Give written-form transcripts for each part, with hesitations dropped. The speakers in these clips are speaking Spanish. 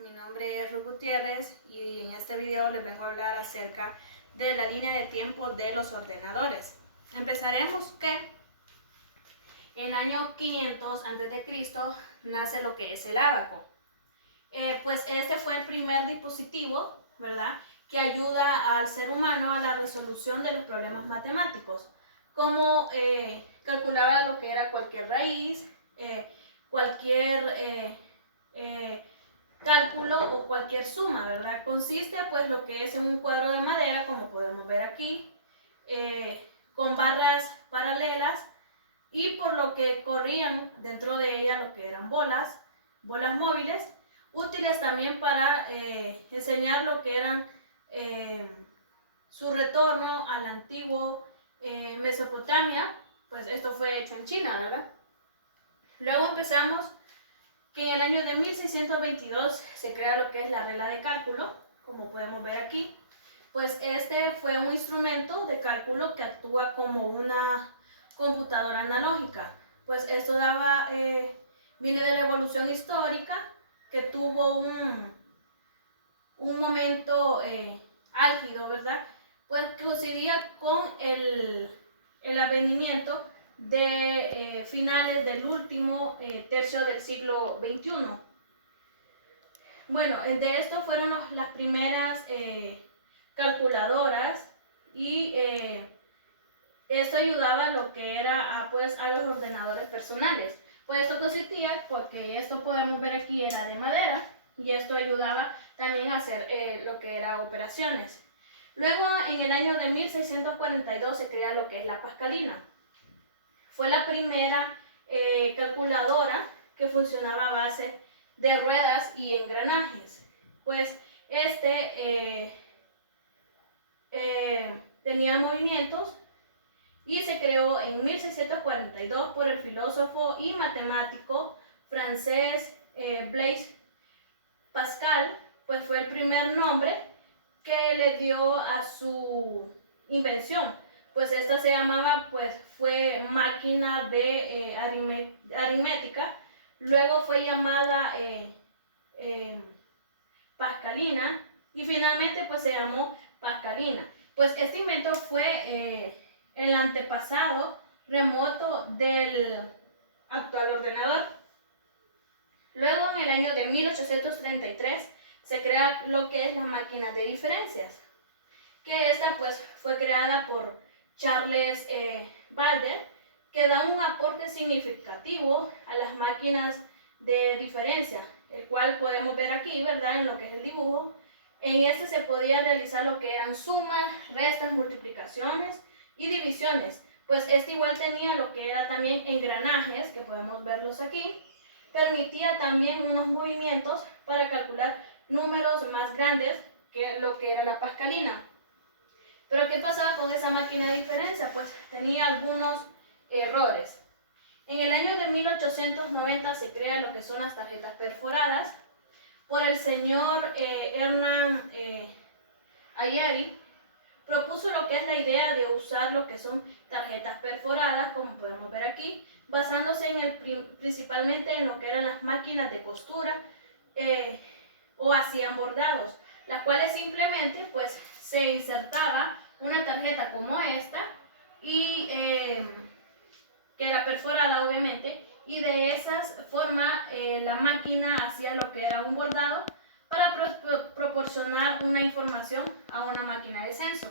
mi nombre es Ruth Gutiérrez y en este video les vengo a hablar acerca de la línea de tiempo de los ordenadores. Empezaremos que en el año 500 a.C. nace lo que es el ábaco. Pues este fue el primer dispositivo, ¿verdad?, que ayuda al ser humano a la resolución de los problemas matemáticos, como calculaba lo que era cualquier raíz, cualquier cálculo o cualquier suma, ¿verdad? Consiste pues lo que es en un cuadro de madera, como podemos ver aquí, con barras paralelas y por lo que corrían dentro de ella lo que eran bolas móviles, útiles también para enseñar lo que eran su retorno al antiguo Mesopotamia. Pues esto fue hecho en China, ¿verdad? Luego empezamos que en el año de 1622 se crea lo que es la regla de cálculo, como podemos ver aquí. Pues este fue un instrumento de cálculo que actúa como una computadora analógica. Pues esto viene de la evolución histórica, que tuvo un momento álgido, ¿verdad? Pues coincidía con el advenimiento de finales del último tercio del siglo XXI. Bueno, de esto fueron las primeras calculadoras y esto ayudaba a lo que era pues, a los ordenadores personales. Pues esto consistía, porque esto podemos ver aquí, era de madera y esto ayudaba también a hacer lo que era operaciones. Luego, en el año de 1642 se crea lo que es la Pascalina. Fue la primera calculadora que funcionaba a base de ruedas y engranajes. Pues tenía movimientos y se creó en 1642 por el filósofo y matemático francés Blaise Pascal. Pues fue el primer nombre que le dio a su invención. Pues esta se llamaba, pues fue máquina de aritmética, luego fue llamada Pascalina y finalmente pues se llamó Pascalina. Pues este invento fue el antepasado remoto del actual ordenador. Luego, en el año de 1833 se crea lo que es la máquina de diferencias, que esta pues fue creada por Charles Babbage, que da un aporte significativo a las máquinas de diferencia, el cual podemos ver aquí, ¿verdad?, en lo que es el dibujo. En este se podía realizar lo que eran sumas, restas, multiplicaciones y divisiones. Pues este igual tenía lo que era también engranajes, que podemos verlos aquí. Permitía también unos movimientos para calcular números más grandes que lo que era la Pascalina. Pero ¿qué pasaba con esa máquina de diferencia? Pues tenía algunos errores. En el año de 1890 se crea lo que son las tarjetas perforadas por el señor Hernán Ayari. Propuso lo que es la idea de usar lo que son tarjetas perforadas, como podemos ver aquí, basándose principalmente en lo que eran las máquinas de costura o hacían bordados, las cuales simplemente pues se insertaba una tarjeta como esta y que era perforada obviamente, y de esa forma la máquina hacía lo que era un bordado para proporcionar una información a una máquina de censo.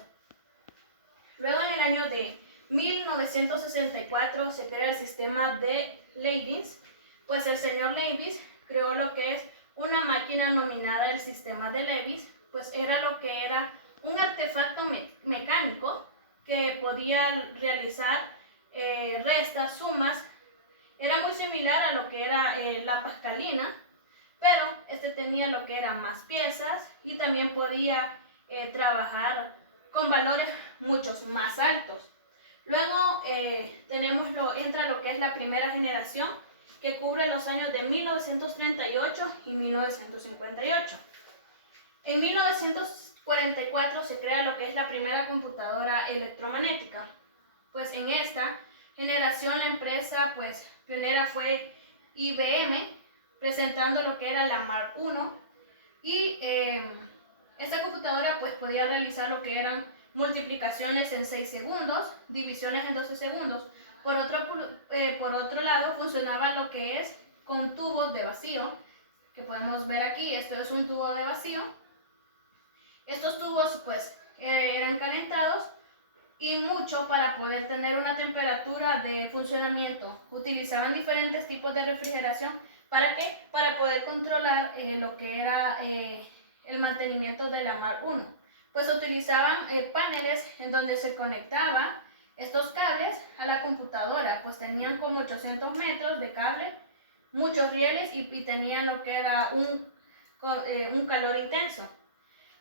Luego, en el año de 1964 se crea el sistema de Leibniz. Pues el señor Leibniz creó lo que es una máquina nominada el sistema de Leibniz. Pues era lo que era un artefacto mecánico que podía realizar restas, sumas. Era muy similar a lo que era la Pascalina, pero este tenía lo que eran más piezas y también podía trabajar con valores muchos más altos. Luego entra lo que es la primera generación, que cubre los años de 1938 y 1958. En 1944 se crea lo que es la primera computadora electromagnética. Pues en esta generación la empresa pionera fue IBM, presentando lo que era la Mark I. y esta computadora pues podía realizar lo que eran multiplicaciones en 6 segundos, divisiones en 12 segundos. Por otro lado, funcionaba lo que es con tubos de vacío, que podemos ver aquí. Esto es un tubo de vacío. Estos tubos pues eran calentados y mucho para poder tener una temperatura de funcionamiento. Utilizaban diferentes tipos de refrigeración. ¿Para qué? Para poder controlar lo que era el mantenimiento de la Mar 1. Pues utilizaban paneles en donde se conectaba estos cables a la computadora. Pues tenían como 800 metros de cable, muchos rieles y tenían lo que era un calor intenso.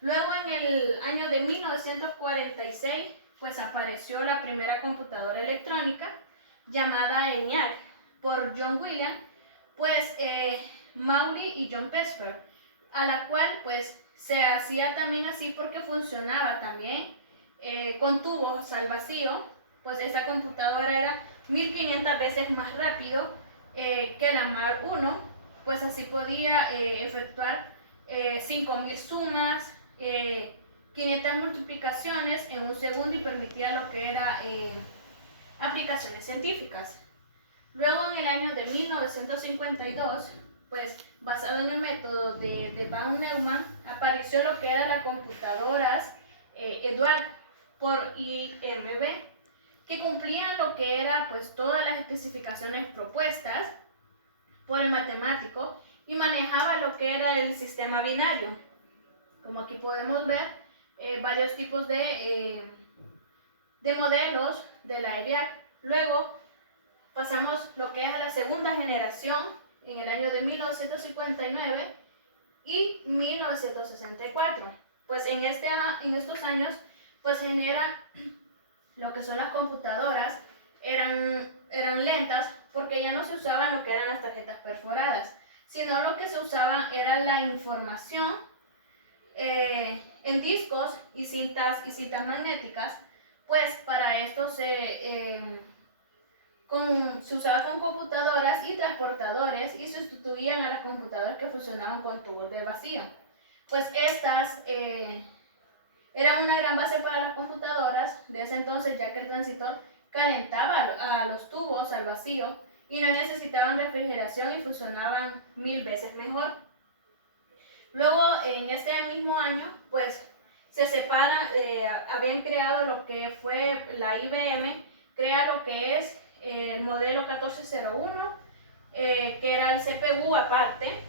Luego en el año de 1946 pues apareció la primera computadora electrónica llamada ENIAC por John Williams, pues Maury y John Pesper, a la cual pues se hacía también así porque funcionaba también con tubos al vacío. Pues esta computadora era 1500 veces más rápido que la Mar 1, pues así podía efectuar 5000 sumas, 500 multiplicaciones en un segundo y permitía lo que era aplicaciones científicas. Luego en el año de 1952, pues basado en el método de von Neumann, apareció lo que eran las computadoras Eduard por IMB, que cumplían lo que era pues todas las especificaciones propuestas por el matemático y manejaba lo que era el sistema binario. Como aquí podemos ver, varios tipos de modelos de la ENIAC. Luego pasamos lo que es la segunda generación en el año de 1959 y 1964. Pues en estos años pues genera lo que son las computadoras, eran lentas porque ya no se usaban lo que eran las tarjetas perforadas, sino lo que se usaba era la información en discos y cintas magnéticas. Pues para esto se usaba con computadoras y transportadores y sustituían a las computadoras que funcionaban con tubos de vacío. Pues estas eran una gran base para las computadoras de ese entonces, ya que el transistor calentaba a los tubos al vacío y no necesitaban refrigeración y funcionaban 1000 veces mejor. Luego, en este mismo año, pues se separa, habían creado lo que fue la IBM, crea lo que es el modelo 1401, que era el CPU aparte,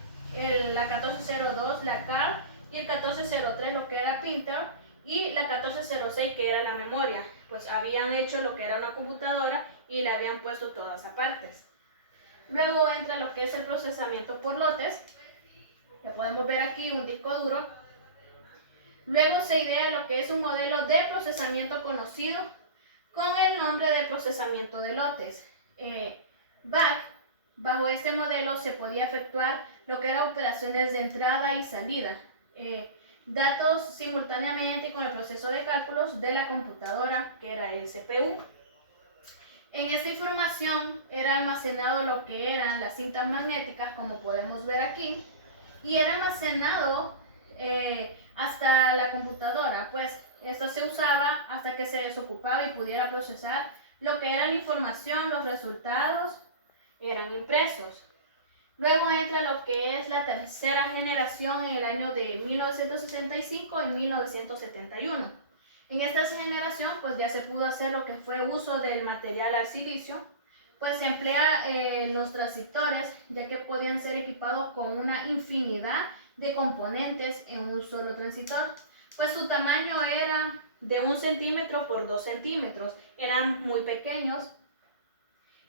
la 1402, la CAR, y el 1403, lo que era printer, y la 1406, que era la memoria. Pues habían hecho lo que era una computadora y le habían puesto todas apartes. Luego entra lo que es el procesamiento por lotes, que podemos ver aquí un disco duro. Luego se idea lo que es un modelo de procesamiento conocido con el nombre de procesamiento de lotes. Bajo este modelo se podía efectuar lo que eran operaciones de entrada y salida, datos simultáneamente con el proceso de cálculos de la computadora, que era el CPU. En esta información era almacenado lo que eran las cintas magnéticas, como podemos ver aquí, y era almacenado hasta la computadora. Pues esto se usaba hasta que se desocupaba y pudiera procesar lo que era la información. Los resultados eran impresos. Luego entra lo que es la tercera generación en el año de 1965 y 1971. En esta generación pues ya se pudo hacer lo que fue uso del material al silicio. Pues se emplea los transistores, ya que podían ser equipados con una infinidad de componentes en un solo transistor. Pues su tamaño era de 1 centímetro por 2 centímetros, eran muy pequeños.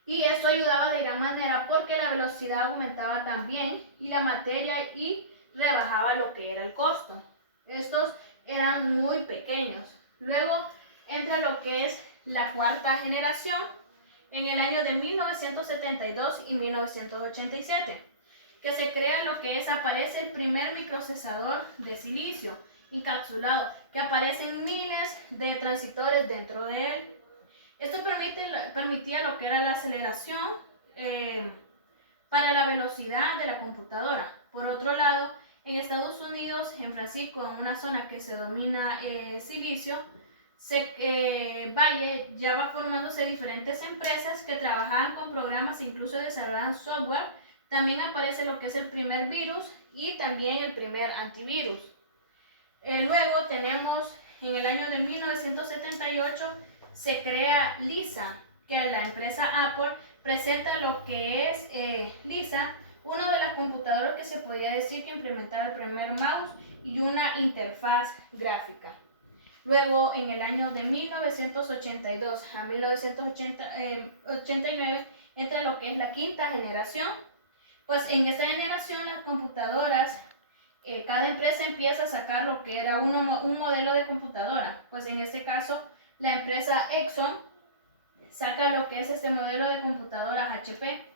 Y esto ayudaba de gran manera porque la velocidad aumentaba también y la materia y rebajaba lo que era el costo. Estos eran muy pequeños. Luego entra lo que es la cuarta generación en el año de 1972 y 1987, que se crea lo que es, aparece el primer microprocesador de silicio encapsulado, que aparecen miles de transistores dentro de él. Esto permitía lo que era la aceleración para la velocidad de la computadora. Por otro lado, en Estados Unidos Francisco, en una zona que se domina silicio, Valle ya va formándose diferentes empresas que trabajaban con programas, incluso desarrollaban software. También aparece lo que es el primer virus y también el primer antivirus. Luego tenemos en el año de 1978 se crea Lisa, que la empresa Apple presenta lo que es Lisa, uno de las computadoras que se podía decir que implementaba el primer mouse y una interfaz gráfica. Luego, en el año de 1982 a 1989, entra lo que es la quinta generación. Pues en esta generación las computadoras, cada empresa empieza a sacar lo que era un modelo de computadora. Pues en este caso, la empresa Exxon saca lo que es este modelo de computadoras HP.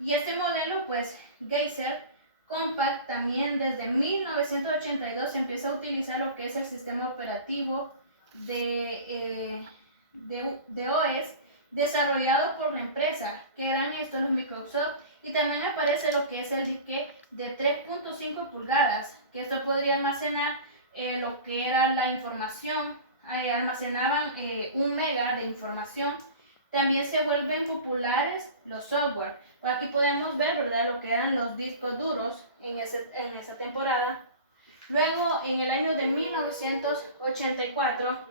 Y este modelo, pues Geyser Compact, también desde 1982 se empieza a utilizar lo que es el sistema operativo de OS desarrollado por la empresa, que eran estos los Microsoft. Y también aparece lo que es el disque de 3.5 pulgadas, que esto podría almacenar lo que era la información, almacenaban 1 mega de información. También se vuelven populares los software. Por aquí podemos ver, ¿verdad?, lo que eran los discos duros en esa temporada. Luego, en el año de 1984,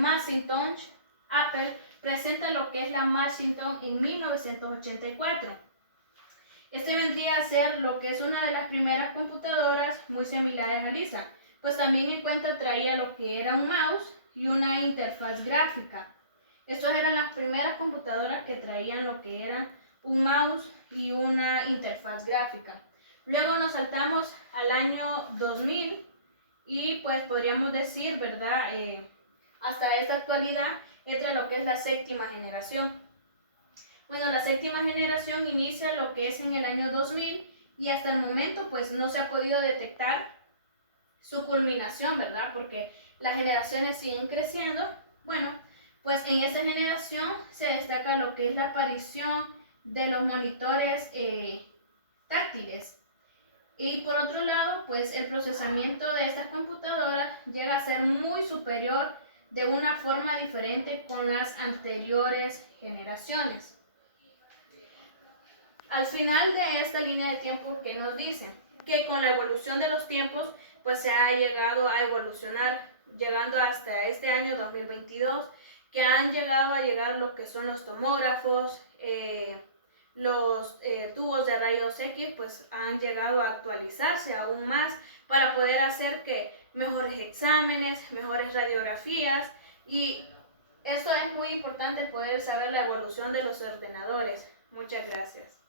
Macintosh, Apple presenta lo que es la Macintosh en 1984. Este vendría a ser lo que es una de las primeras computadoras muy similares a Lisa, pues también en cuenta traía lo que era un mouse y una interfaz gráfica. Estas eran las primeras computadoras que traían lo que eran un mouse y una interfaz gráfica. Luego nos saltamos al año 2000 y pues podríamos decir, ¿verdad?, hasta esta actualidad entra lo que es la séptima generación. Bueno, la séptima generación inicia lo que es en el año 2000 y hasta el momento pues no se ha podido detectar su culminación, ¿verdad?, porque las generaciones siguen creciendo. Bueno, pues en esta generación se destaca lo que es la aparición de los monitores táctiles. Y por otro lado, pues el procesamiento de estas computadoras llega a ser muy superior de una forma diferente con las anteriores generaciones. Al final de esta línea de tiempo, ¿qué nos dicen? Que con la evolución de los tiempos, pues se ha llegado a evolucionar, llegando hasta este año 2022, que han llegado a llegar lo que son los tomógrafos, los tubos de rayos X, pues han llegado a actualizarse aún más para poder hacer que mejores exámenes, mejores radiografías, y esto es muy importante poder saber la evolución de los ordenadores. Muchas gracias.